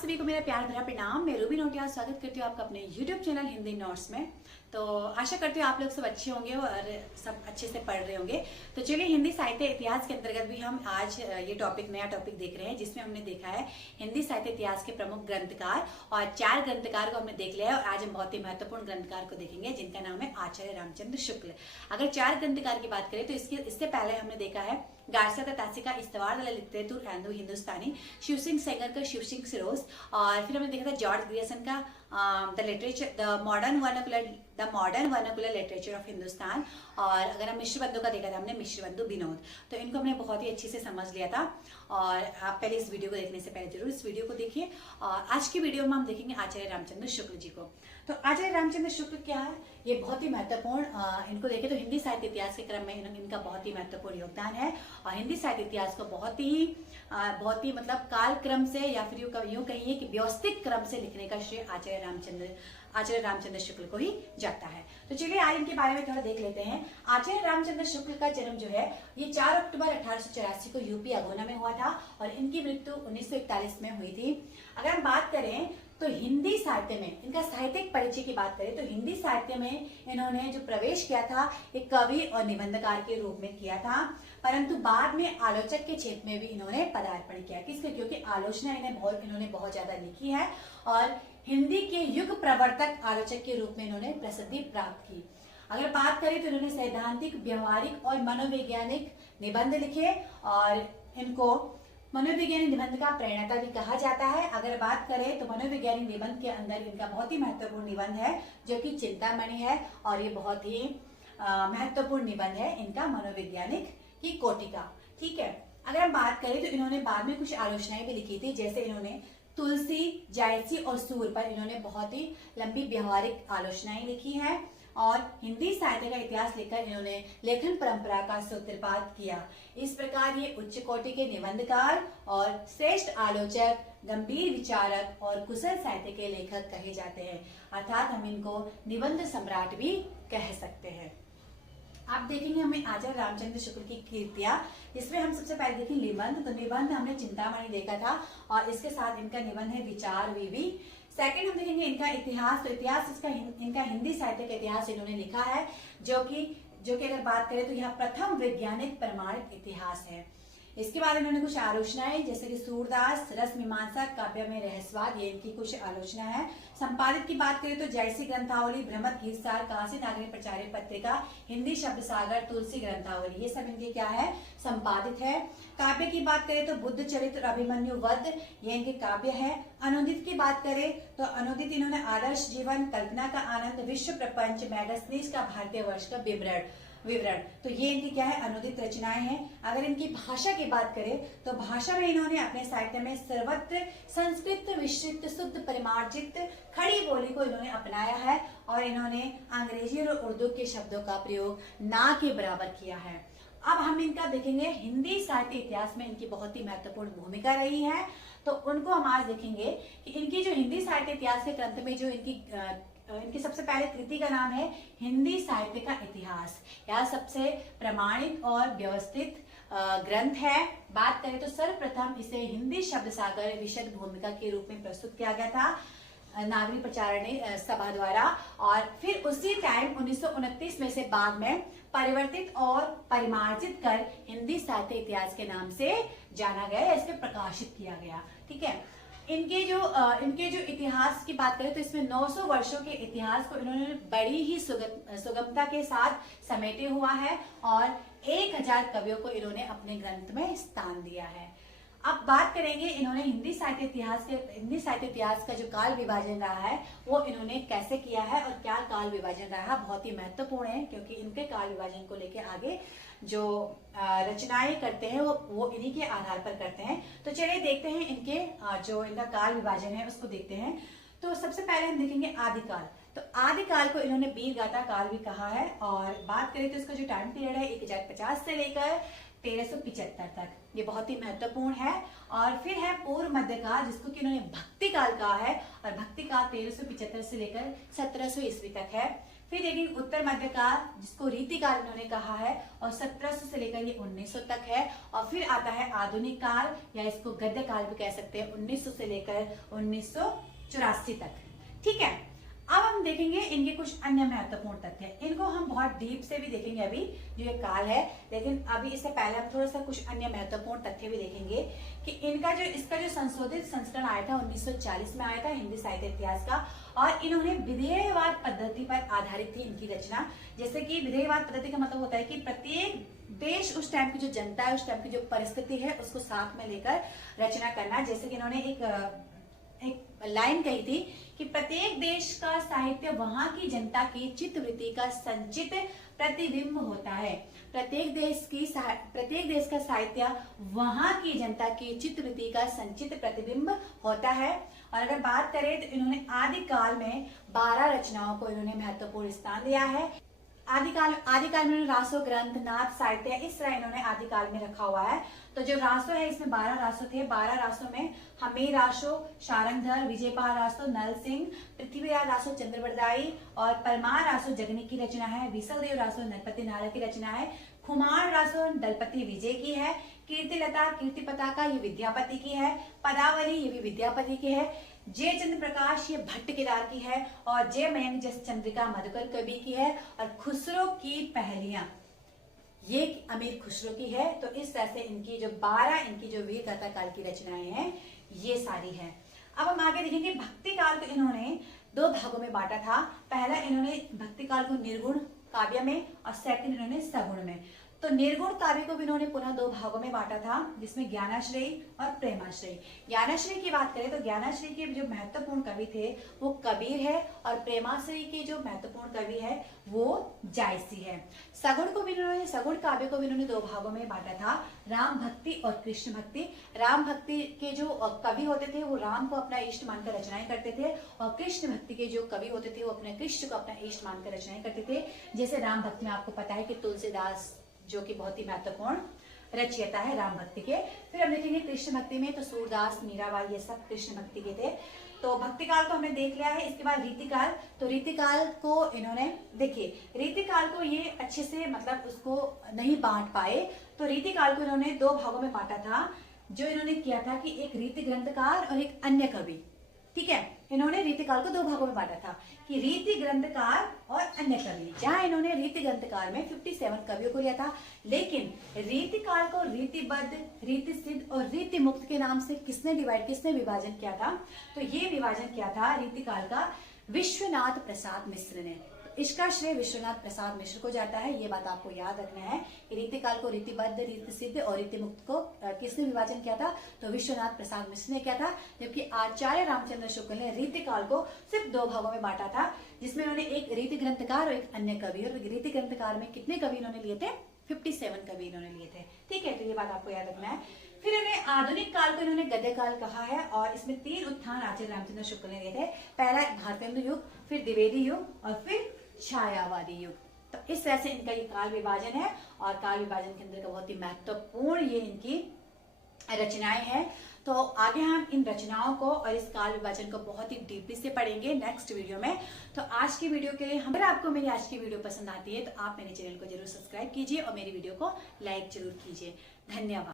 सभी को मेरा प्यार भरा प्रणाम। मैं रूबी नोटियाल स्वागत करती हूँ आपका अपने YouTube चैनल हिंदी नोट्स में। तो आशा करती हूँ आप लोग सब अच्छे होंगे और सब अच्छे से पढ़ रहे होंगे। तो चलिए, हिंदी साहित्य इतिहास के अंतर्गत भी हम आज ये नया टॉपिक देख रहे हैं, जिसमें हमने देखा है हिंदी साहित्य इतिहास के प्रमुख ग्रंथकार और 4 ग्रंथकार को हमने देख लिया है। और आज हम बहुत ही महत्वपूर्ण ग्रंथकार को देखेंगे जिनका नाम है आचार्य रामचंद्र शुक्ल। अगर 4 ग्रंथकार की बात करें तो इससे पहले हमने देखा है गारसा तासी का इस्तवार द लिटरेचर एंड हिंदुस्तानी, शिव सिंह सेंगर का शिव सिंह सिरोज, और फिर हमने देखा था जॉर्ज ग्रियर्सन का the modern vernacular literature of Hindustan. और अगर हम मिश्र बंधु का देखा था हमने मिश्र बंधु विनोद। तो इनको हमने बहुत ही अच्छे से समझ लिया था। और आप पहले इस वीडियो को देखने से पहले जरूर इस वीडियो को देखिए। और आज की वीडियो में हम देखेंगे आचार्य रामचंद्र शुक्ल जी को। तो आचार्य रामचंद्र शुक्ल क्या है, ये बहुत ही महत्वपूर्ण, इनको देखें तो हिंदी साहित्य इतिहास के क्रम में इनका बहुत ही महत्वपूर्ण योगदान है। और हिंदी साहित्य इतिहास को बहुत ही मतलब काल क्रम से या फिर यूं कहिए कि व्यवस्थित क्रम से लिखने का श्रेय आचार्य रामचंद्र शुक्ल को ही जाता है। तो चलिए आज इनके बारे में थोड़ा देख लेते हैं। आचार्य रामचंद्र शुक्ल का जन्म जो है ये 4 अक्टूबर 1884 को यूपी अगोना में हुआ था और इनकी मृत्यु 1941 में हुई थी। अगर हम बात करें तो हिंदी साहित्य में इनका साहित्यिक परिचय की बात करें तो हिंदी साहित्य में इन्होंने जो प्रवेश किया था एक कवि और निबंधकार के रूप में किया था, परंतु बाद में आलोचक के क्षेत्र में भी इन्होंने पदार्पण किया। किसके? क्योंकि आलोचना इन्होंने बहुत ज्यादा लिखी है और हिंदी के युग प्रवर्तक आलोचक के रूप में इन्होंने प्रसिद्धि प्राप्त की। अगर बात करें तो इन्होंने सैद्धांतिक, व्यवहारिक और मनोवैज्ञानिक निबंध लिखे और इनको मनोवैज्ञानिक निबंध का प्रणेता भी कहा जाता है। अगर बात करें तो मनोवैज्ञानिक निबंध के अंदर इनका बहुत ही महत्वपूर्ण निबंध है जो कि चिंतामणि है और ये बहुत ही महत्वपूर्ण निबंध है इनका मनोवैज्ञानिक की कोटि का। ठीक है, अगर हम बात करें तो इन्होंने बाद में कुछ आलोचनाएं भी लिखी थी, जैसे इन्होंने तुलसी, जायसी और सूर पर इन्होंने बहुत ही लंबी व्यवहारिक आलोचनाएं लिखी है। और हिंदी साहित्य का इतिहास लेकर इन्होंने लेखन परंपरा का सूत्रपात किया। इस प्रकार ये उच्च कोटि के निबंधकार और श्रेष्ठ आलोचक, गंभीर विचारक और कुशल साहित्य के लेखक कहे जाते हैं। अर्थात हम इनको निबंध सम्राट भी कह सकते हैं। आप देखेंगे हमें आचार्य रामचंद्र शुक्ल की कृतियां, जिसमें हम सबसे पहले देखें निबंध। तो निबंध हमने चिंतामणि देखा था और इसके साथ इनका निबंध है विचार विवि। सेकंड हम देखेंगे इनका इतिहास। तो इतिहास इनका हिंदी साहित्य का इतिहास इन्होंने लिखा है जो कि अगर बात करें तो यह प्रथम वैज्ञानिक प्रमाणित इतिहास है। इसके बाद इन्होंने कुछ आलोचनाएं जैसे कि सूरदास, रस मीमांसा, काव्य में रहस्यवाद, ये इनकी कुछ आलोचना है। संपादित की बात करें तो जैसी ग्रंथावली, भ्रमत गीतसार, काशी नागरिक प्रचारित पत्रिका, हिंदी शब्द सागर, तुलसी ग्रंथावली, ये सब इनके क्या है, संपादित है। काव्य की बात करें तो बुद्ध चरित्र, अभिमन्यु वध, ये इनके काव्य है। अनुदित की बात करें तो अनुदित इन्होंने आदर्श जीवन, कल्पना का आनंद, विश्व प्रपंच, मैगस्नीज का भारतीय वर्ष का विवरण, तो ये इनकी क्या है, अनुदित रचनाएं हैं। अगर इनकी भाषा की बात करें तो भाषा में इन्होंने अपने साहित्य में सर्वत्र संस्कृत विश्रित शुद्ध परिमार्जित खड़ी बोली को इन्होंने अपनाया है और इन्होंने अंग्रेजी और उर्दू के शब्दों का प्रयोग ना के बराबर किया है। अब हम इनका देखेंगे हिंदी साहित्य इतिहास में इनकी बहुत ही महत्वपूर्ण भूमिका रही है, तो उनको हम आज देखेंगे कि इनकी जो हिंदी साहित्य इतिहास के ग्रंथ में जो इनकी सबसे पहले कृति का नाम है हिंदी साहित्य का इतिहास। यह सबसे प्रमाणित और व्यवस्थित ग्रंथ है। बात करें तो सर्वप्रथम इसे हिंदी शब्द सागर विशद भूमिका के रूप में प्रस्तुत किया गया था नागरिक प्रचारण सभा द्वारा, और फिर उसी टाइम 1929 में से बाद में परिवर्तित और परिमार्जित कर हिंदी साहित्य इतिहास के नाम से जाना गया या इसमें प्रकाशित किया गया। ठीक है, इनके जो इतिहास की बात करें तो इसमें 900 वर्षों के इतिहास को इन्होंने बड़ी ही सुगमता के साथ समेटे हुआ है और 1000 कवियों को इन्होंने अपने ग्रंथ में स्थान दिया है। अब बात करेंगे इन्होंने हिंदी साहित्य इतिहास का जो काल विभाजन रहा है वो इन्होंने कैसे किया है और क्या काल विभाजन रहा है, बहुत ही महत्वपूर्ण है क्योंकि इनके काल विभाजन को लेकर आगे जो रचनाएं करते हैं वो इन्हीं के आधार पर करते हैं। तो चलिए देखते हैं इनका काल विभाजन है उसको देखते हैं। तो सबसे पहले हम देखेंगे आदिकाल। तो आदिकाल को इन्होंने वीर गाथा काल भी कहा है और बात करें तो इसका जो टाइम पीरियड है 1050 से लेकर 1375 तक, ये बहुत ही महत्वपूर्ण है। और फिर है पूर्व मध्यकाल जिसको कि इन्होंने भक्ति काल कहा है और भक्ति काल 1375 से लेकर 1700 ईस्वी तक है। फिर देखेंगे उत्तर मध्यकाल, जिसको रीतिकाल इन्होंने कहा है, और 1700 से लेकर ये 1900 तक है। और फिर आता है आधुनिक काल, या इसको गद्य काल भी कह सकते हैं, 1900 से लेकर 1984 तक। ठीक है, अब हम देखेंगे इनके कुछ अन्य महत्वपूर्ण तथ्य। इनको हम बहुत डीप से भी देखेंगे अभी जो ये काल है, लेकिन अभी इससे पहले हम थोड़ा सा कुछ अन्य महत्वपूर्ण तथ्य भी देखेंगे कि इसका जो संशोधित संस्करण आया था 1940 में आया था हिंदी साहित्य इतिहास का, और इन्होंने विधेयवाद पद्धति पर आधारित थी इनकी रचना। जैसे कि विधेयवाद पद्धति का मतलब होता है कि प्रत्येक देश, उस टाइम की जो जनता है, उस टाइम की जो परिस्थिति है, उसको साथ में लेकर रचना करना। जैसे कि इन्होंने एक लाइन कही थी कि प्रत्येक देश का साहित्य वहां की जनता की चित्तवृत्ति का संचित प्रतिबिंब होता है। प्रत्येक देश का साहित्य वहां की जनता की चित्तवृत्ति का संचित प्रतिबिंब होता है। और अगर बात करें तो इन्होंने आदिकाल में 12 रचनाओं को इन्होंने महत्वपूर्ण स्थान दिया है। आदिकाल में इन्होंने रासो, ग्रंथ, नाथ, साहित्य इस तरह इन्होंने आदिकाल में रखा हुआ है। तो जो रासो है, इसमें 12 रासो थे। 12 रासो में हमीर रासो, शारंगधर, विजयपाल रासो, नल सिंह, पृथ्वीराज रासो, चंद्रबरदाई, और परमार रासो जगनी की रचना है। विसलदेव रासो नरपति नारद की रचना है। खुमार रासो दलपति विजय की है। कीर्तिलता, कीर्ति पताका ये विद्यापति की है। पदावली ये भी विद्यापति की है। जय चंद्र प्रकाश ये भट्ट केदार की है। और जय मयंक जस चंद्रिका मधुकर कवि की है। और खुसरो की पहेलियां ये अमीर खुसरो की है। तो इस तरह से इनकी जो 12 इनकी जो वीर गाथा काल की रचनाएं हैं ये सारी है। अब हम आगे देखेंगे भक्ति काल को इन्होंने 2 भागों में बांटा था। पहला इन्होंने भक्ति काल को निर्गुण काव्य में, और सेकंड इन्होंने सगुण में। तो निर्गुण काव्य को भी इन्होंने पुनः 2 भागों में बांटा था, जिसमें ज्ञानाश्रयी और प्रेमाश्रयी। ज्ञानाश्रयी की बात करें तो ज्ञानाश्रयी के जो महत्वपूर्ण कवि थे वो कबीर है, और प्रेमाश्रयी के जो महत्वपूर्ण कवि है वो जायसी है। सगुण काव्य को भी इन्होंने 2 भागों में बांटा था, राम भक्ति और कृष्ण भक्ति। राम भक्ति के जो कवि होते थे वो राम को अपना इष्ट मानकर रचनाएं करते थे, और कृष्ण भक्ति के जो कवि होते थे वो अपने कृष्ण को अपना इष्ट मानकर रचनाएं करते थे। जैसे राम भक्ति में आपको पता है कि तुलसीदास जो कि बहुत ही महत्वपूर्ण रचयिता है राम भक्ति के। फिर हम देखेंगे कृष्ण भक्ति में तो सूरदास, मीराबाई ये सब कृष्ण भक्ति के थे। तो भक्ति काल को हमने देख लिया है। इसके बाद रीतिकाल। तो रीतिकाल को इन्होंने देखिए, रीतिकाल को ये अच्छे से मतलब उसको नहीं बांट पाए, तो रीतिकाल को इन्होंने 2 भागों में बांटा था। जो इन्होंने किया था कि एक रीति ग्रंथकार और एक अन्य कवि। ठीक है, इन्होंने रीतिकाल को 2 भागों में बांटा था कि रीति ग्रंथकार और अन्य कवि। जहां इन्होंने रीति ग्रंथकार में 57 कवियों को लिया था, लेकिन रीतिकाल को रीतिबद्ध, रीति सिद्ध और रीति मुक्त के नाम से किसने विभाजन किया था? तो ये विभाजन किया था रीतिकाल का विश्वनाथ प्रसाद मिश्र ने। इसका श्रेय विश्वनाथ प्रसाद मिश्र को जाता है। ये बात आपको याद रखना है कि रीतिकाल को रीतिबद्ध, रीति सिद्ध और रीति मुक्त को किसने विभाजन किया था? तो विश्वनाथ प्रसाद मिश्र ने किया था। जबकि आचार्य रामचंद्र शुक्ल ने रीतिकाल को सिर्फ 2 भागों में बांटा था, जिसमें उन्होंने एक रीति ग्रंथकार और एक अन्य कवि। और रीति ग्रंथकार में कितने कवि इन्होंने लिए थे? 57 कवि इन्होंने लिए थे। ठीक है, तो ये बात आपको याद रखना है। फिर इन्हें आधुनिक काल को इन्होंने गद्य काल कहा है, और इसमें 3 उत्थान आचार्य रामचंद्र शुक्ल ने लिए थे। पहला भारतेंदु युग, फिर द्विवेदी युग और फिर छायावादी युग। तो इस तरह से इनका ये काल विभाजन है, और काल विभाजन के अंदर का बहुत ही महत्वपूर्ण ये इनकी रचनाएं हैं। तो आगे हम इन रचनाओं को और इस काल विभाजन को बहुत ही डीपली से पढ़ेंगे नेक्स्ट वीडियो में। तो आज की वीडियो के लिए, अगर आपको मेरी आज की वीडियो पसंद आती है तो आप मेरे चैनल को जरूर सब्सक्राइब कीजिए और मेरी वीडियो को लाइक जरूर कीजिए। धन्यवाद।